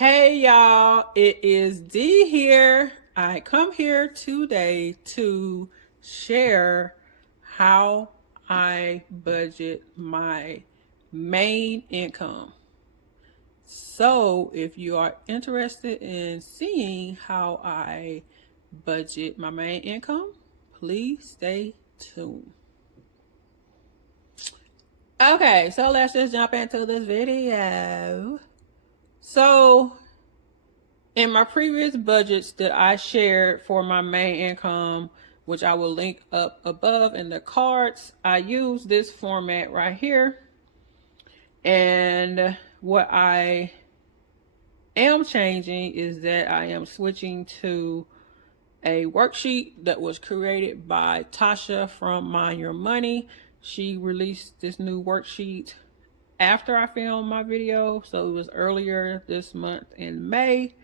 Hey y'all, it is Dee here. I come here today to share how I budget my main income. So, if you are interested in seeing how I budget my main income, please stay tuned. Okay, so let's just jump into this video. So, in my previous budgets that I shared for my main income, which I will link up above in the cards, I use this format right here. And what I am changing is that I am switching to a worksheet that was created by Tasha from Mind Your Money. She released this new worksheet after I filmed my video, so it was earlier this month in May.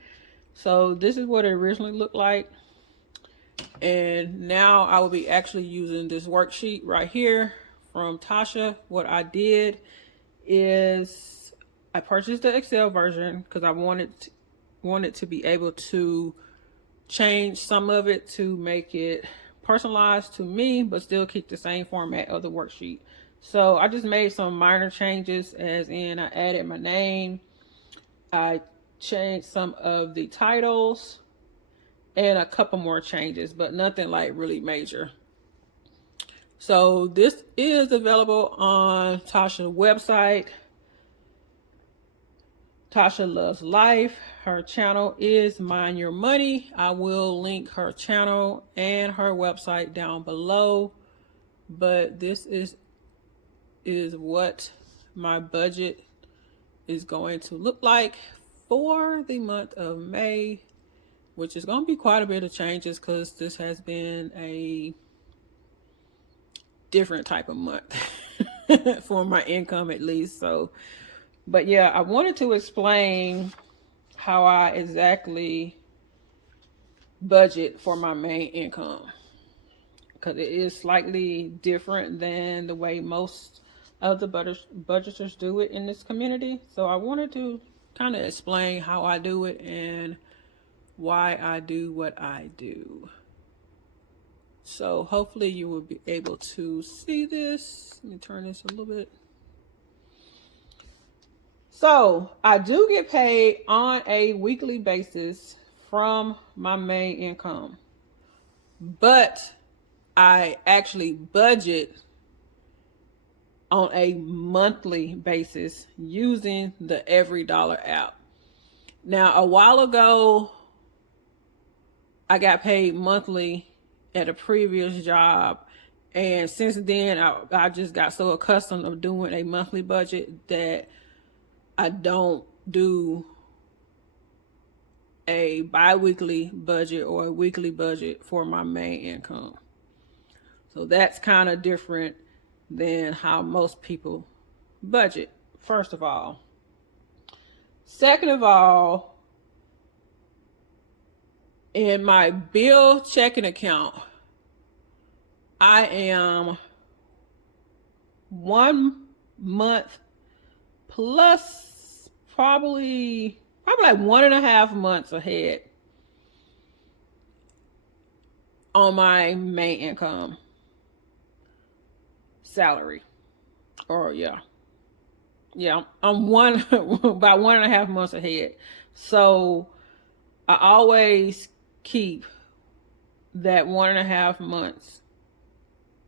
So this is what it originally looked like. And now I will be actually using this worksheet right here from Tasha. What I did is I purchased the Excel version because I wanted to be able to change some of it to make it personalized to me, but still keep the same format of the worksheet. So I just made some minor changes, as in I added my name, I changed some of the titles, and a couple more changes, but nothing like really major. So this is available on Tasha's website. Tasha Loves Life. Her channel is Mind Your Money. I will link her channel and her website down below. But this is what my budget is going to look like for the month of May, which is going to be quite a bit of changes because this has been a different type of month for my income, at least. So, but yeah, I wanted to explain how I exactly budget for my main income, because it is slightly different than the way most of the budgeters do it in this community. So I wanted to kind of explain how I do it and why I do what I do. So hopefully you will be able to see this. Let me turn this a little bit. So I do get paid on a weekly basis from my main income, but I actually budget on a monthly basis using the EveryDollar app. Now, a while ago, I got paid monthly at a previous job, and since then I just got so accustomed of doing a monthly budget that I don't do a bi-weekly budget or a weekly budget for my main income. So that's kind of different than how most people budget, first of all. Second of all, in my bill checking account, I am 1 month plus probably like 1.5 months ahead on my main income salary. Or yeah, I'm about 1.5 months ahead. So I always keep that 1.5 months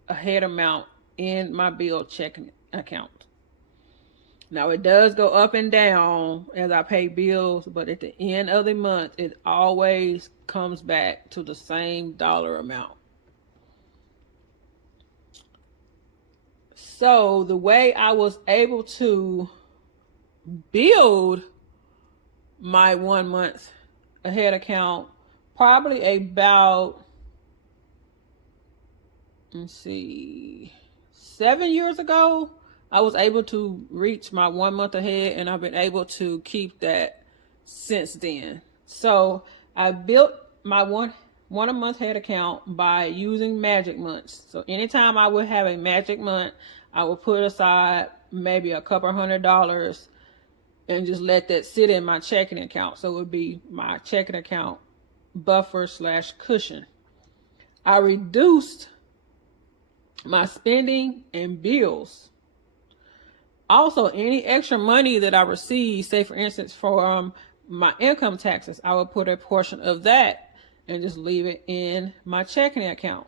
ahead amount in my bill checking account. Now it does go up and down as I pay bills, but at the end of the month, it always comes back to the same dollar amount. So the way I was able to build my 1 month ahead account, probably about, 7 years ago, I was able to reach my 1 month ahead, and I've been able to keep that since then. So I built my one a month head account by using magic months. So anytime I would have a magic month, I would put aside maybe a couple $100 and just let that sit in my checking account. So it would be my checking account buffer / cushion. I reduced my spending and bills. Also, any extra money that I receive, say for instance from my income taxes, I would put a portion of that and just leave it in my checking account.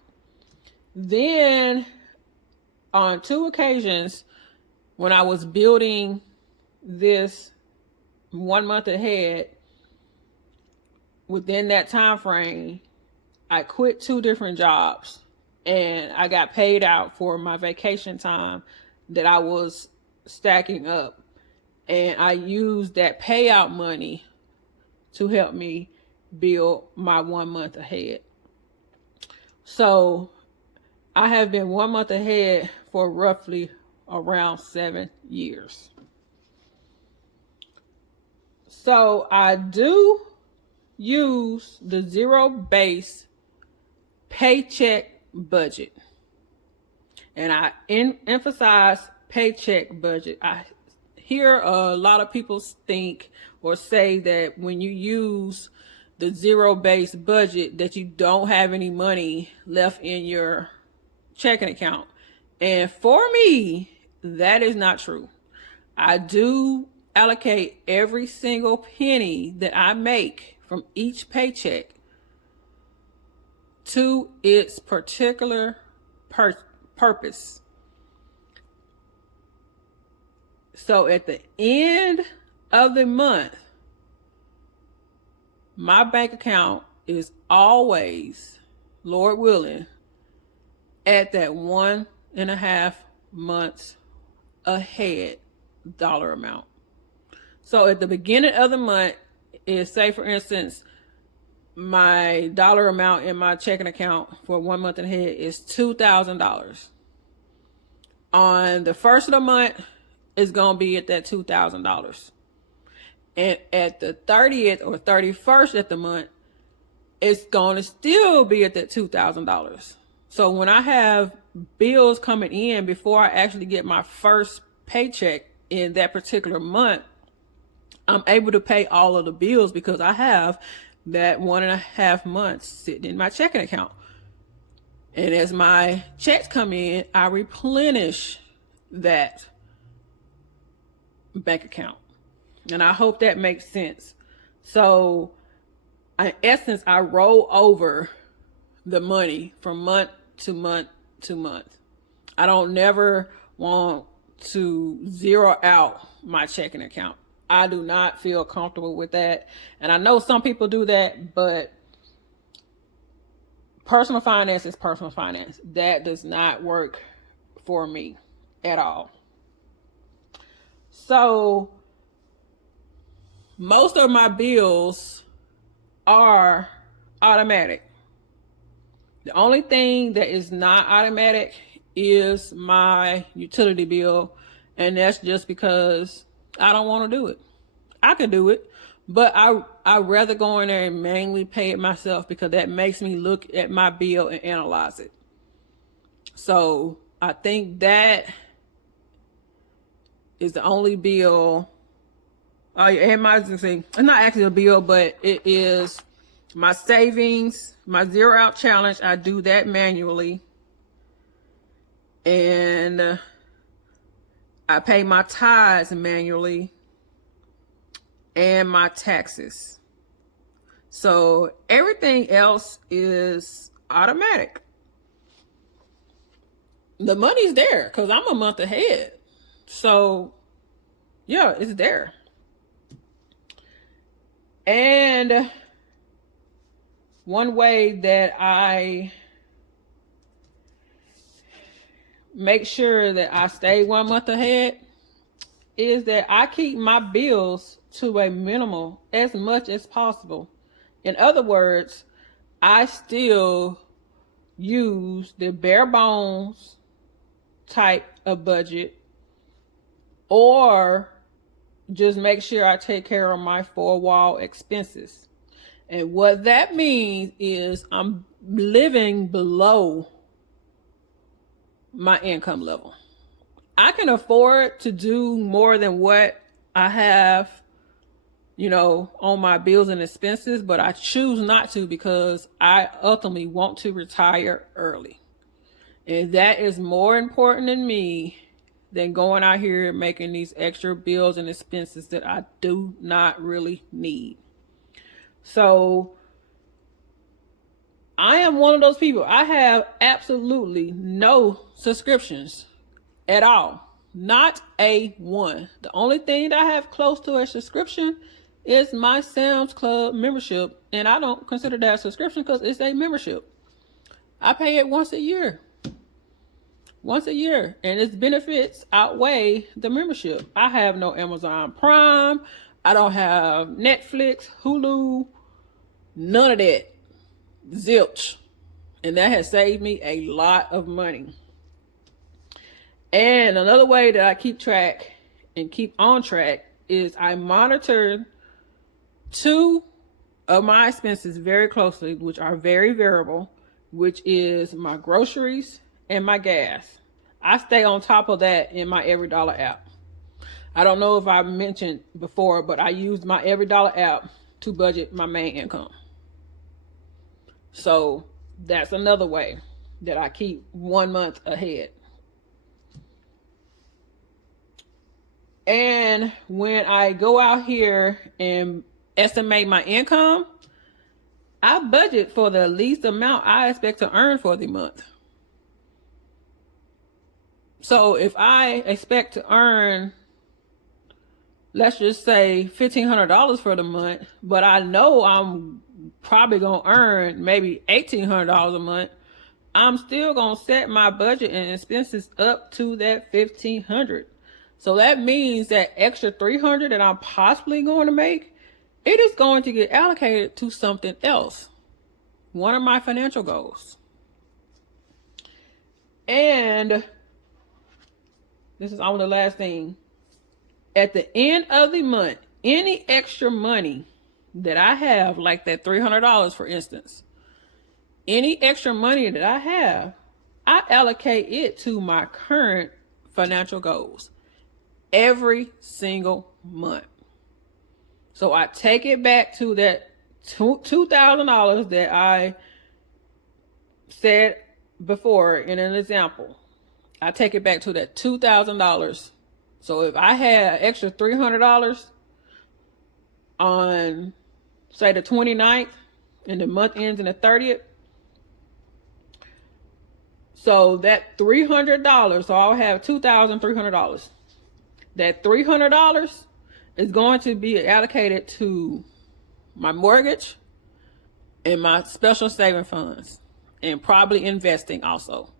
Then on 2 occasions when I was building this 1 month ahead, within that time frame, I quit 2 different jobs and I got paid out for my vacation time that I was stacking up. And I used that payout money to help me build my 1 month ahead. So I have been 1 month ahead for roughly around 7 years. So I do use the zero-based paycheck budget. And I emphasize paycheck budget. I hear a lot of people think or say that when you use the zero-based budget that you don't have any money left in your checking account. And for me, that is not true. I do allocate every single penny that I make from each paycheck to its particular purpose. So at the end of the month, my bank account is always, Lord willing, at that 1.5 months ahead dollar amount. So at the beginning of the month is, say for instance, my dollar amount in my checking account for 1 month ahead is $2,000. On the first of the month, it's going to be at that $2,000. And at the 30th or 31st of the month, it's going to still be at that $2,000. So when I have bills coming in before I actually get my first paycheck in that particular month, I'm able to pay all of the bills because I have that 1.5 months sitting in my checking account. And as my checks come in, I replenish that bank account. And I hope that makes sense. So in essence, I roll over the money from month to month to month. I don't never want to zero out my checking account. I do not feel comfortable with that. And I know some people do that, but personal finance is personal finance. That does not work for me at all. So most of my bills are automatic. The only thing that is not automatic is my utility bill. And that's just because I don't want to do it. I could do it, but I'd rather go in there and manually pay it myself because that makes me look at my bill and analyze it. So I think that is the only bill. And it's not actually a bill, but it is my savings, my zero out challenge. I do that manually. And I pay my tithes manually and my taxes. So everything else is automatic. The money's there because I'm a month ahead. So yeah, it's there. And one way that I make sure that I stay 1 month ahead is that I keep my bills to a minimal as much as possible. In other words, I still use the bare bones type of budget, or just make sure I take care of my 4-wall expenses. And what that means is I'm living below my income level. I can afford to do more than what I have, on my bills and expenses, but I choose not to because I ultimately want to retire early. And that is more important to me than going out here and making these extra bills and expenses that I do not really need. So I am one of those people. I have absolutely no subscriptions at all. Not a one. The only thing that I have close to a subscription is my Sam's Club membership. And I don't consider that a subscription because it's a membership. I pay it once a year. Once a year. And its benefits outweigh the membership. I have no Amazon Prime. I don't have Netflix, Hulu, none of that. Zilch. And that has saved me a lot of money. And another way that I keep track and keep on track is I monitor 2 of my expenses very closely, which are very variable, which is my groceries and my gas. I stay on top of that in my Every Dollar app. I don't know if I mentioned before, but I use my Every Dollar app to budget my main income. So that's another way that I keep 1 month ahead. And when I go out here and estimate my income, I budget for the least amount I expect to earn for the month. So if I expect to earn, let's just say $1,500 for the month, but I know I'm probably going to earn maybe $1,800 a month, I'm still going to set my budget and expenses up to that $1,500. So that means that extra $300 that I'm possibly going to make, it is going to get allocated to something else. One of my financial goals. And this is on the last thing. At the end of the month, any extra money that I have, like that $300 for instance, any extra money that I have, I allocate it to my current financial goals every single month. So I take it back to that $2,000 that I said before in an example. I take it back to that $2,000. So if I had extra $300 on, say, the 29th and the month ends in the 30th, so that $300, so I'll have $2,300. That $300 is going to be allocated to my mortgage and my special saving funds and probably investing also.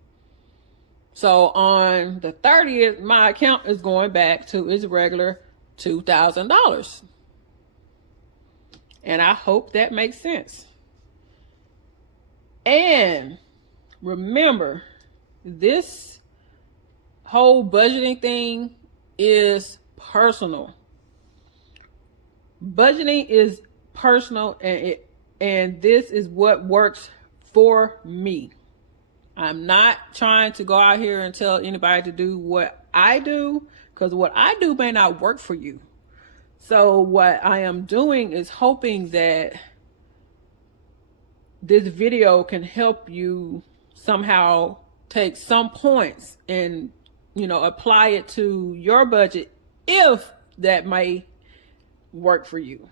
So on the 30th, my account is going back to its regular $2,000. And I hope that makes sense. And remember, this whole budgeting thing is personal. Budgeting is personal, and this is what works for me. I'm not trying to go out here and tell anybody to do what I do, because what I do may not work for you. So what I am doing is hoping that this video can help you somehow take some points and apply it to your budget if that may work for you.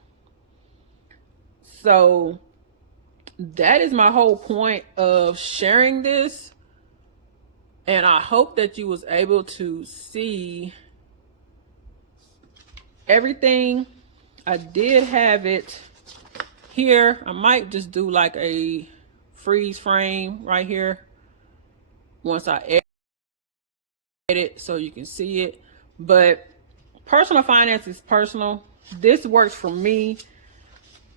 So that is my whole point of sharing this. And I hope that you was able to see everything. I did have it here. I might just do like a freeze frame right here once I edit so you can see it. But personal finance is personal. This works for me.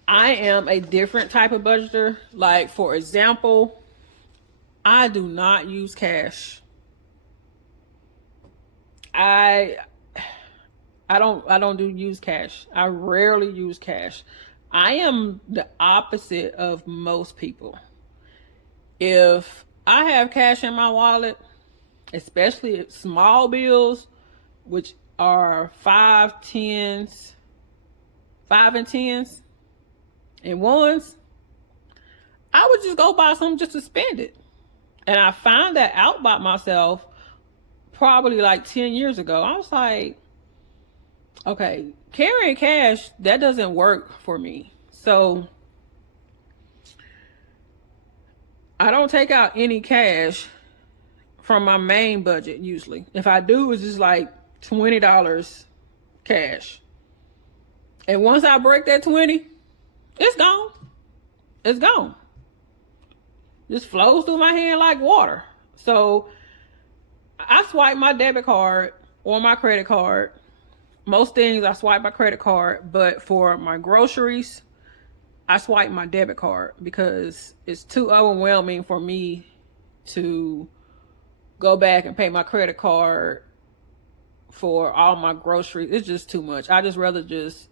I am a different type of budgeter. Like, for example, I do not use cash. I don't use cash. I rarely use cash. I am the opposite of most people. If I have cash in my wallet, especially small bills, which are 5 and tens, and ones, I would just go buy something just to spend it. And I found that out about myself probably like 10 years ago. I was like, okay, carrying cash, that doesn't work for me. So I don't take out any cash from my main budget usually. If I do, it's just like $20 cash. And once I break that 20, it's gone. It's gone. Just flows through my hand like water. So I swipe my debit card or my credit card. Most things I swipe my credit card, but for my groceries, I swipe my debit card because it's too overwhelming for me to go back and pay my credit card for all my groceries. It's just too much. I just rather just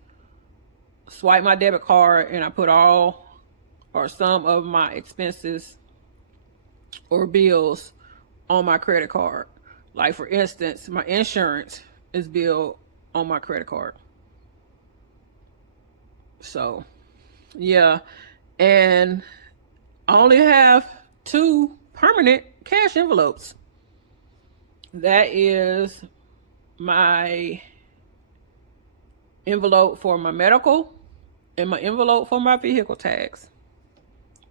swipe my debit card and I put all or some of my expenses or bills on my credit card. Like for instance, my insurance is billed on my credit card. So yeah, and I only have 2 permanent cash envelopes. That is my envelope for my medical and my envelope for my vehicle tags.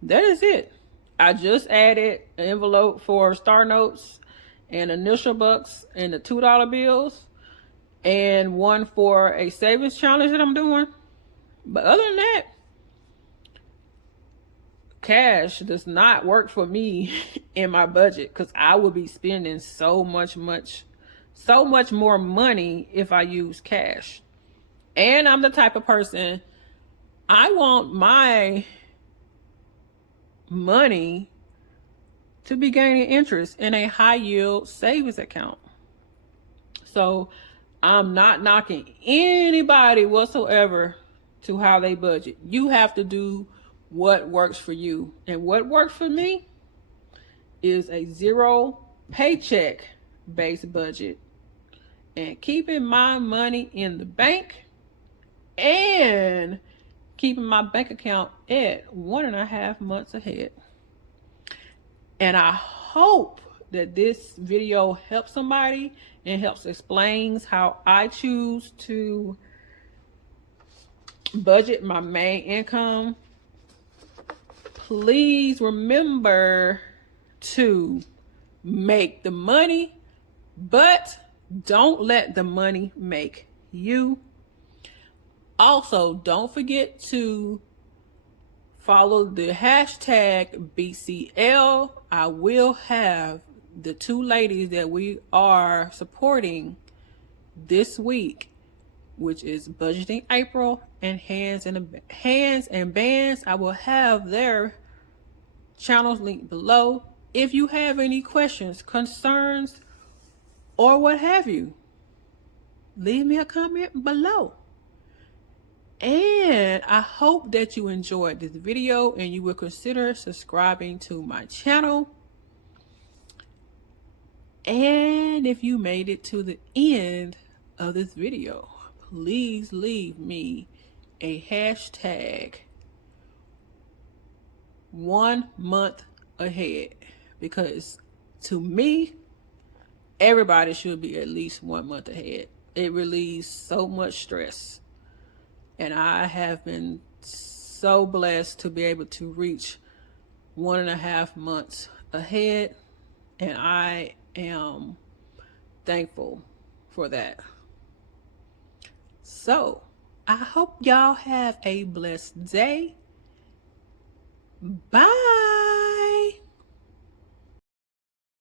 That is it. I just added an envelope for Star Notes and initial bucks and the $2 bills, and one for a savings challenge that I'm doing. But other than that, cash does not work for me in my budget because I will be spending so much more money if I use cash. And I'm the type of person, I want my money to be gaining interest in a high yield savings account. So I'm not knocking anybody whatsoever to how they budget. You have to do what works for you. And what works for me is a 0 paycheck based budget and keeping my money in the bank and keeping my bank account at 1.5 months ahead. And I hope that this video helps somebody and helps explains how I choose to budget my main income. Please remember to make the money, but don't let the money make you. Also, don't forget to follow the hashtag BCL. I will have the 2 ladies that we are supporting this week, which is Budgeting Apryl and Hands and Bands. I will have their channels linked below. If you have any questions, concerns, or what have you, leave me a comment below. And I hope that you enjoyed this video and you will consider subscribing to my channel. And if you made it to the end of this video, please leave me a hashtag 1 month ahead, because to me, everybody should be at least 1 month ahead. It relieves so much stress. And I have been so blessed to be able to reach 1.5 months ahead. And I am thankful for that. So I hope y'all have a blessed day. Bye.